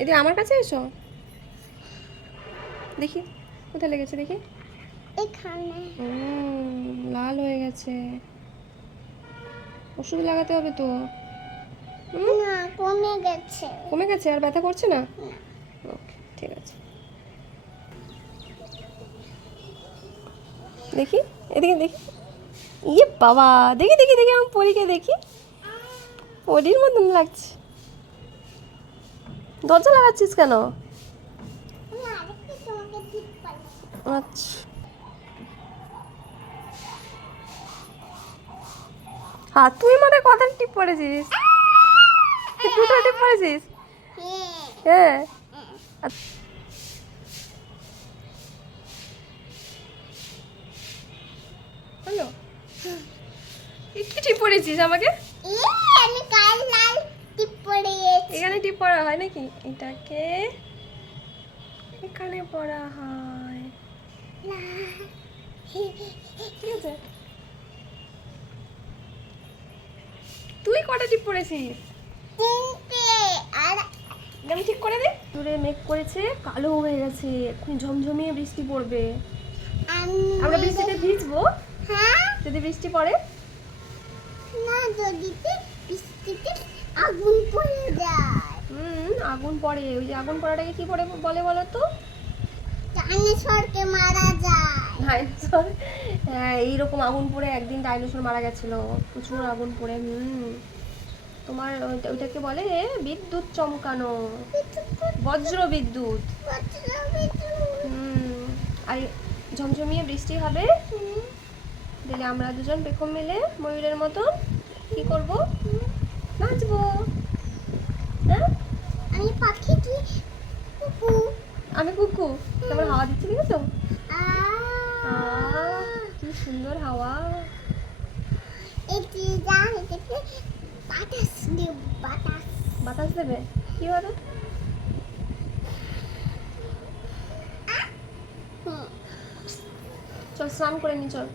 এদিকে আমার কাছে এসো। দেখি কোথায় লেগেছে দেখি? এখানে। লাল হয়ে গেছে। ওষুধ লাগাতে হবে তো। না কমে গেছে। কমে গেছে আর ব্যথা করছে না। ওকে ঠিক আছে। দেখি এদিকে দেখি। ইয়ে বাবা দেখি দেখি দেখি আমার পরীকে দেখি। পরীর মতন লাগছে। দরজা লাগাচ্ছিস কেন? আচ্ছা। হ্যাঁ তুই মানে কথা টিপ পড়েছিস? তুই দুটো টিপ পড়েছিস? হ্যাঁ। হ্যাঁ। হ্যালো। কি টিপ পড়েছিস আমাকে? আমি কাল লাল টিপ পড়ে গেছি এখানে টিপ পড়া হয় নাকি? এটাকে এখানে পড়া হয়। তুই কটা টিপ পড়েছিস? আমি ঠিক করে দে। দূরে মেঘ করেছে কালো হয়ে গেছে এখন ঝমঝমিয়ে বৃষ্টি পড়বে। আমি আমরা বৃষ্টিতে ভিজবো। হ্যাঁ? যদি বৃষ্টি পড়ে? না যদিতে আগুন পড়ে ওই যে আগুন পড়াটাকে কি পড়ে বলে বলো তো? ডাইনোসরকে মারা যায়। ডাইনোসর? হ্যাঁ এইরকম আগুন পড়ে একদিন ডাইনোসর মারা গেছিল। প্রচুর আগুন পড়ে হুম। তোমার ওইটা- ওইটাকে বলে বিদ্যুৎ চমকানো। বজ্র বিদ্যুৎ হুম। আর ঝমঝমিয়ে বৃষ্টি হবে? দিলে আমরা দুজন পেখম মিলে ময়ূরের মতন কি করব? নাচবো। বাতাস বাতাস। বাতাস দেবে? কি হবে? হুম। চল স্নান করে নি চল।